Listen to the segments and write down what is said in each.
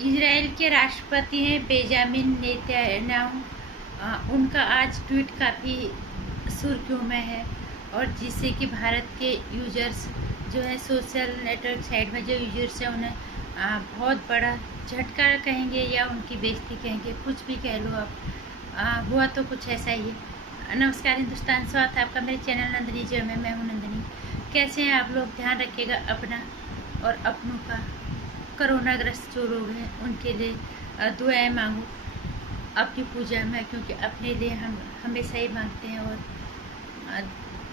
Israel के राष्ट्रपति हैं बेंजामिन नेतन्याहू। उनका आज ट्वीट काफ़ी सुर्खियों में है, और जिससे कि भारत के यूजर्स जो है सोशल नेटवर्क साइट में जो यूजर्स हैं उन्हें बहुत बड़ा झटका कहेंगे या उनकी बेइज्जती कहेंगे, कुछ भी कह लो आप। हुआ तो कुछ ऐसा ही है। नमस्कार हिंदुस्तान, स्वागत है आपका मेरे चैनल नंदिनी जो में। मैं हूँ नंदिनी। कैसे हैं आप लोग? ध्यान रखिएगा अपना और अपनों का। कोरोना ग्रस्त जो लोग हैं उनके लिए दुआएं मांगो अपनी पूजा में, क्योंकि अपने लिए हम हमेशा ही मांगते हैं। और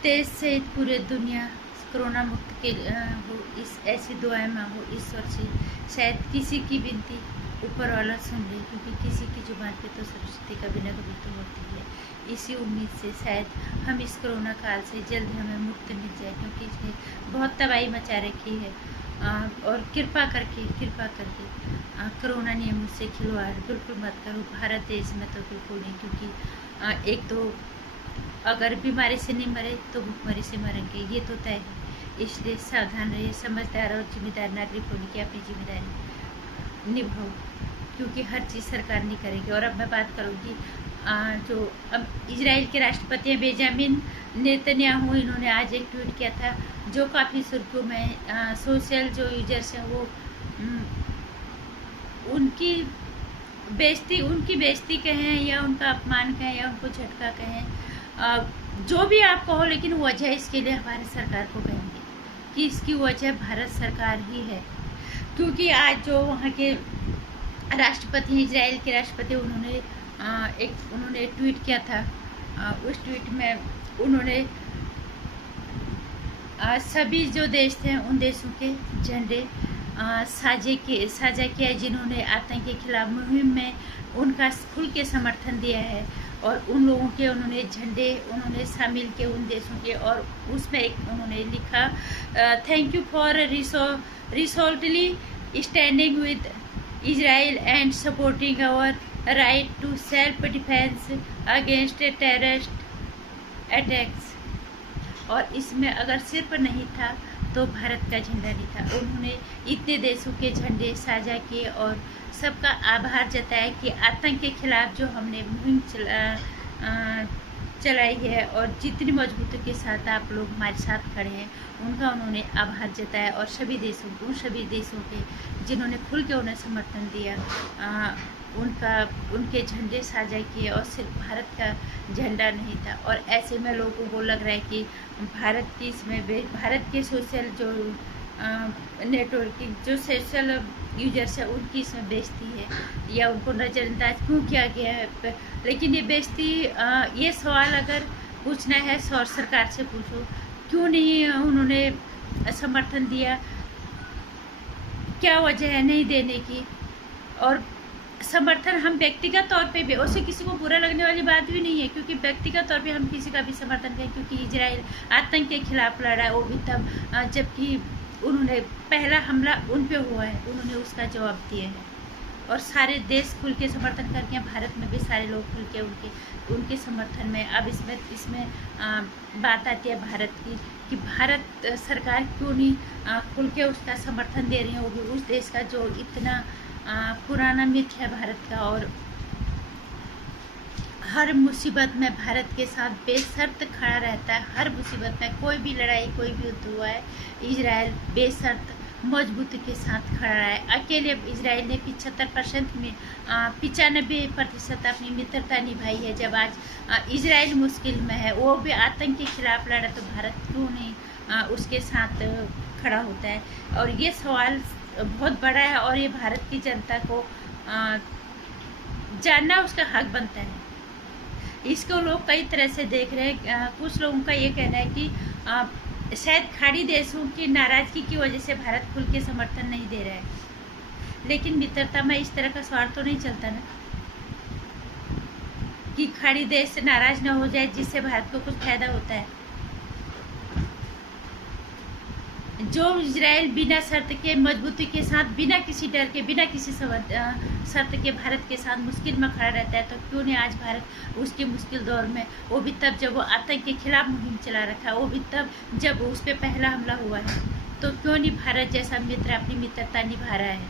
देश से पूरे दुनिया कोरोना मुक्त के हो, इस ऐसी दुआएं मांगो ईश्वर से। शायद किसी की विनती ऊपर वाला सुन ले, क्योंकि किसी की जुबान पे तो सरस्वती कभी न कभी तो होती है। इसी उम्मीद से शायद हम इस कोरोना काल से जल्द हमें मुक्ति मिल जाए, क्योंकि इसने बहुत तबाही मचा रखी है। और कृपा करके कोरोना नियमों से खिलवाड़ बिल्कुल मत करो। भारत देश में तो बिल्कुल नहीं, क्योंकि एक तो अगर बीमारी से नहीं मरे तो भूखमरी से मरेंगे, ये तो तय है। इसलिए सावधान रहिए, समझदार और जिम्मेदार नागरिक होने की अपनी जिम्मेदारी निभाओ, क्योंकि हर चीज़ सरकार नहीं करेगी। और अब मैं बात करूँगी जो अब इजराइल के राष्ट्रपति हैं बेंजामिन नेतन्याहू, इन्होंने आज एक ट्वीट किया था जो काफ़ी सुर्खियों में सोशल जो यूजर्स हैं वो उनकी बेइज्जती कहें या उनका अपमान कहें या उनको झटका कहें, जो भी आप कहो, लेकिन वजह इसके लिए भारत सरकार को कहेंगे कि इसकी वजह भारत सरकार ही है। क्योंकि आज जो वहाँ के राष्ट्रपति, इजराइल के राष्ट्रपति, उन्होंने एक ट्वीट किया था। उस ट्वीट में उन्होंने सभी जो देश थे उन देशों के झंडे साझा किया जिन्होंने आतंक के खिलाफ मुहिम में उनका खुल के समर्थन दिया है। और उन लोगों के उन्होंने झंडे शामिल किए उन देशों के, और उसमें एक उन्होंने लिखा, thank you for resolutely standing with Israel and supporting our right to self defence against terrorist attacks. और इसमें अगर सिर्फ नहीं था तो भारत का झंडा नहीं था। उन्होंने इतने देशों के झंडे साझा किए और सबका आभार जताया कि आतंक के खिलाफ जो हमने मुहिम चलाई है और जितनी मजबूती के साथ आप लोग हमारे साथ खड़े हैं, उनका उन्होंने आभार जताया। और सभी देशों के जिन्होंने खुल के उन्हें समर्थन दिया, उनके झंडे साझा किए, और सिर्फ भारत का झंडा नहीं था। और ऐसे में लोगों को लग रहा है कि भारत के सोशल जो नेटवर्किंग जो सोशल यूजर्स है उनकी इसमें बेइज्जती है या उनको नज़रअंदाज क्यों किया गया है। लेकिन ये बेइज्जती, ये सवाल अगर पूछना है सरकार से पूछो, क्यों नहीं उन्होंने समर्थन दिया, क्या वजह है नहीं देने की। और समर्थन हम व्यक्तिगत तौर पे भी, उससे किसी को बुरा लगने वाली बात भी नहीं है, क्योंकि व्यक्तिगत तौर पे हम किसी का भी समर्थन करें, क्योंकि इजराइल आतंक के खिलाफ लड़ा है, वो भी तब जबकि उन्होंने पहला हमला उन पे हुआ है, उन्होंने उसका जवाब दिया है। और सारे देश खुल के समर्थन करके, भारत में भी सारे लोग खुल के उनके समर्थन में। अब इसमें बात आती है भारत की कि भारत सरकार क्यों नहीं खुल के उसका समर्थन दे रही है, वो भी उस देश का जो इतना पुराना मित्र है भारत का। और हर मुसीबत में भारत के साथ बेशर्त खड़ा रहता है। हर मुसीबत में, कोई भी लड़ाई, कोई भी युद्ध हुआ है, इजराइल बेशर्त मजबूती के साथ खड़ा रहा है। अकेले इजराइल ने 95% में 95% अपनी मित्रता निभाई है। जब आज इजराइल मुश्किल में है, वो भी आतंक के खिलाफ लड़ा, तो भारत क्यों नहीं उसके साथ खड़ा होता है। और ये सवाल बहुत बड़ा है, और ये भारत की जनता को जानना उसका हक बनता है। इसको लोग कई तरह से देख रहे हैं। कुछ लोगों का ये कहना है कि शायद खाड़ी देशों की नाराज़गी की वजह से भारत खुल के समर्थन नहीं दे रहा है। लेकिन मित्रता में इस तरह का स्वार्थ तो नहीं चलता ना, कि खाड़ी देश नाराज ना हो जाए जिससे भारत को कुछ फायदा होता है। जो इजराइल बिना शर्त के मजबूती के साथ, बिना किसी डर के, बिना किसी शर्त के भारत के साथ मुश्किल में खड़ा रहता है, तो क्यों नहीं आज भारत उसके मुश्किल दौर में, वो भी तब जब वो आतंक के खिलाफ मुहिम चला रखा है, वो भी तब जब उस पर पहला हमला हुआ है, तो क्यों नहीं भारत जैसा मित्र अपनी मित्रता निभा रहा है।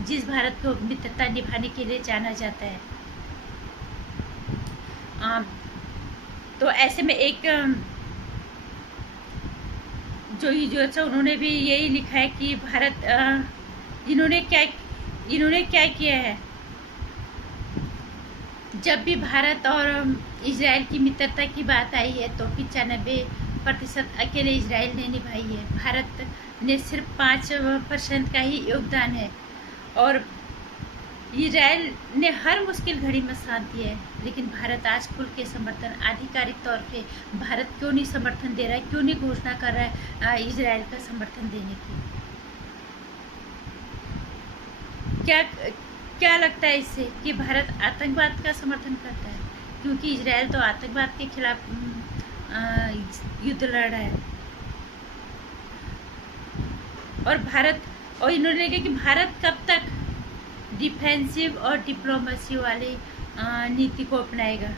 जिस भारत को मित्रता निभाने के लिए जाना जाता है। तो ऐसे में एक जो उन्होंने भी यही लिखा है कि भारत इन्होंने क्या किया है। जब भी भारत और इजराइल की मित्रता की बात आई है तो 95% अकेले इजराइल ने निभाई है। भारत ने सिर्फ 5% का ही योगदान है और इजराइल ने हर मुश्किल घड़ी में साथ दिया है। लेकिन भारत आज खुल के समर्थन आधिकारिक तौर पे भारत क्यों नहीं समर्थन दे रहा है, क्यों नहीं घोषणा कर रहा है इजराइल का समर्थन देने की? क्या लगता है इससे कि भारत आतंकवाद का समर्थन करता है? क्योंकि इजराइल तो आतंकवाद के खिलाफ युद्ध लड़ रहा है और इन्होंने लिखा कि भारत कब तक डिफेंसिव और डिप्लोमेसी वाली नीति को अपनाएगा,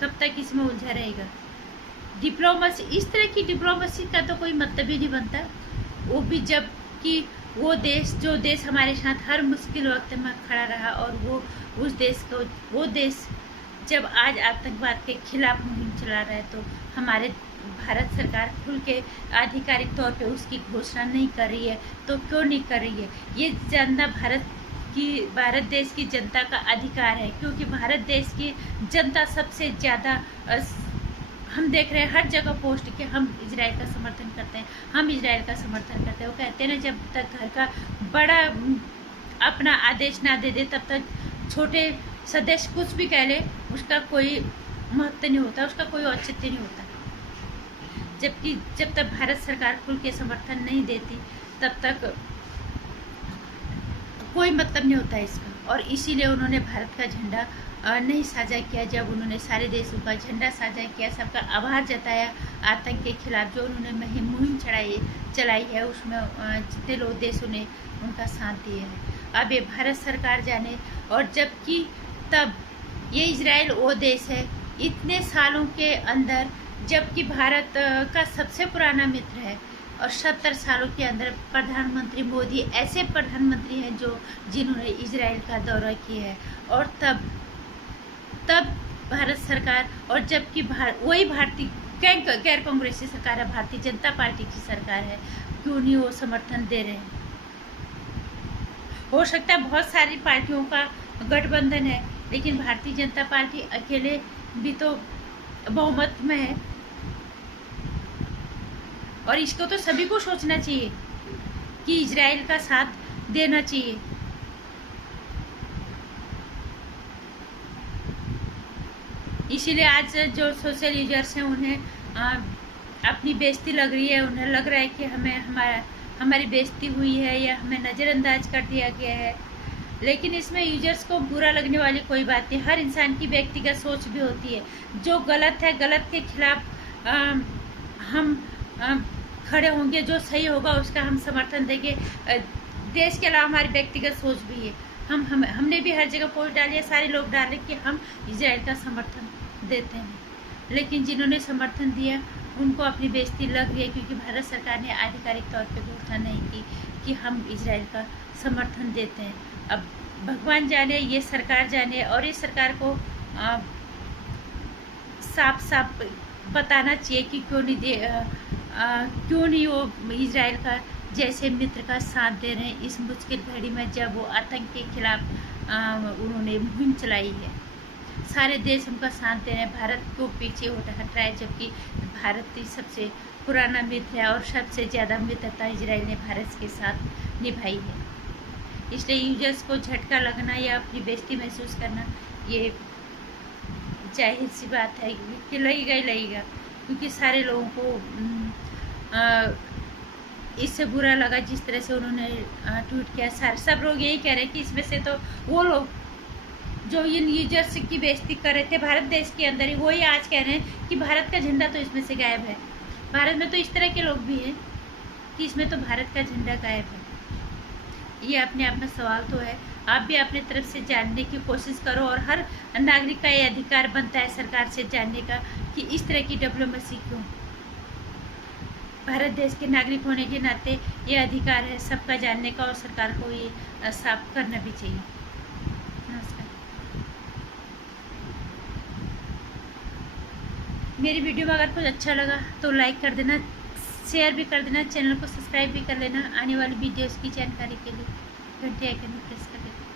कब तक इसमें उलझा रहेगा। डिप्लोमेसी, इस तरह की डिप्लोमेसी का तो कोई मतलब ही नहीं बनता, वो भी जब कि वो देश हमारे साथ हर मुश्किल वक्त में खड़ा रहा और वो देश जब आज आतंकवाद के खिलाफ मुहिम चला रहा है तो हमारे भारत सरकार खुल के आधिकारिक तौर पे उसकी घोषणा नहीं कर रही है। तो क्यों नहीं कर रही है? ये जानना भारत देश की जनता का अधिकार है, क्योंकि भारत देश की जनता सबसे ज़्यादा हम देख रहे हैं हर जगह पोस्ट कि हम इजराइल का समर्थन करते हैं, हम इजराइल का समर्थन करते हैं। वो कहते हैं ना, जब तक घर का बड़ा अपना आदेश ना दे दे तब तक छोटे सदस्य कुछ भी कह ले उसका कोई महत्व नहीं होता, उसका कोई औचित्य नहीं होता। जबकि जब तक भारत सरकार खुल के समर्थन नहीं देती तब तक कोई मतलब नहीं होता इसका। और इसीलिए उन्होंने भारत का झंडा नहीं साझा किया। जब उन्होंने सारे देशों का झंडा साझा किया, सबका आभार जताया आतंक के खिलाफ जो उन्होंने मुहिम चलाई है, उसमें जितने लोग देशों ने उनका साथ दिया है। अब ये भारत सरकार जाने, और जबकि तब ये इजराइल वो देश है इतने सालों के अंदर, जबकि भारत का सबसे पुराना मित्र है और 70 सालों के अंदर प्रधानमंत्री मोदी ऐसे प्रधानमंत्री हैं जिन्होंने इजराइल का दौरा किया है। और तब भारत सरकार, और जबकि वही भारतीय गैर कांग्रेसी सरकार है, भारतीय जनता पार्टी की सरकार है, क्यों नहीं वो समर्थन दे रहे हैं? हो सकता है बहुत सारी पार्टियों का गठबंधन है, लेकिन भारतीय जनता पार्टी अकेले भी तो बहुमत में है। और इसको तो सभी को सोचना चाहिए कि इजराइल का साथ देना चाहिए। इसीलिए आज जो सोशल यूजर्स हैं उन्हें अपनी बेइज्जती लग रही है, उन्हें लग रहा है कि हमारी बेइज्जती हुई है या हमें नज़रअंदाज कर दिया गया है। लेकिन इसमें यूजर्स को बुरा लगने वाली कोई बात नहीं। हर इंसान की व्यक्तिगत सोच भी होती है। जो गलत है, गलत के खिलाफ हम खड़े होंगे, जो सही होगा उसका हम समर्थन देंगे। देश के अलावा हमारी व्यक्तिगत सोच भी है। हमने भी हर जगह पोस्ट डाली है, सारे लोग डाले कि हम इजराइल का समर्थन देते हैं। लेकिन जिन्होंने समर्थन दिया उनको अपनी बेइज्जती लग रही है, क्योंकि भारत सरकार ने आधिकारिक तौर पे घोषणा नहीं की कि हम इजराइल का समर्थन देते हैं। अब भगवान जाने, ये सरकार जाने, और इस सरकार को साफ साफ बताना चाहिए कि क्यों नहीं वो इजराइल का जैसे मित्र का साथ दे रहे हैं इस मुश्किल घड़ी में, जब वो आतंक के खिलाफ उन्होंने मुहिम चलाई है। सारे देश उनका साथ दे रहे हैं, भारत को पीछे हट रहा है, जबकि भारत ही सबसे पुराना मित्र है और सबसे ज़्यादा मित्रता इजराइल ने भारत के साथ निभाई है। इसलिए यूजर्स को झटका लगना या अपनी बेइज्जती महसूस करना ये जाहिर सी बात है कि लगेगा, क्योंकि सारे लोगों को इससे बुरा लगा जिस तरह से उन्होंने ट्वीट किया। सब लोग यही कह रहे हैं कि इसमें से तो वो लोग जो इन यूजर्स की बेइज्जती कर रहे थे भारत देश के अंदर ही, वही आज कह रहे हैं कि भारत का झंडा तो इसमें से गायब है। भारत में तो इस तरह के लोग भी हैं कि इसमें तो भारत का झंडा गायब है। ये अपने आप में सवाल तो है। आप भी अपने तरफ से जानने की कोशिश करो, और हर नागरिक का ये अधिकार बनता है सरकार से जानने का कि इस तरह की डिप्लोमेसी क्यों। भारत देश के नागरिक होने के नाते ये अधिकार है सबका जानने का, और सरकार को ये साफ करना भी चाहिए। नमस्कार। मेरी वीडियो में अगर कुछ अच्छा लगा तो लाइक कर देना, शेयर भी कर देना, चैनल को सब्सक्राइब भी कर लेना। आने वाली वीडियोस की जानकारी के लिए घंटे आइकन प्रेस कर देना।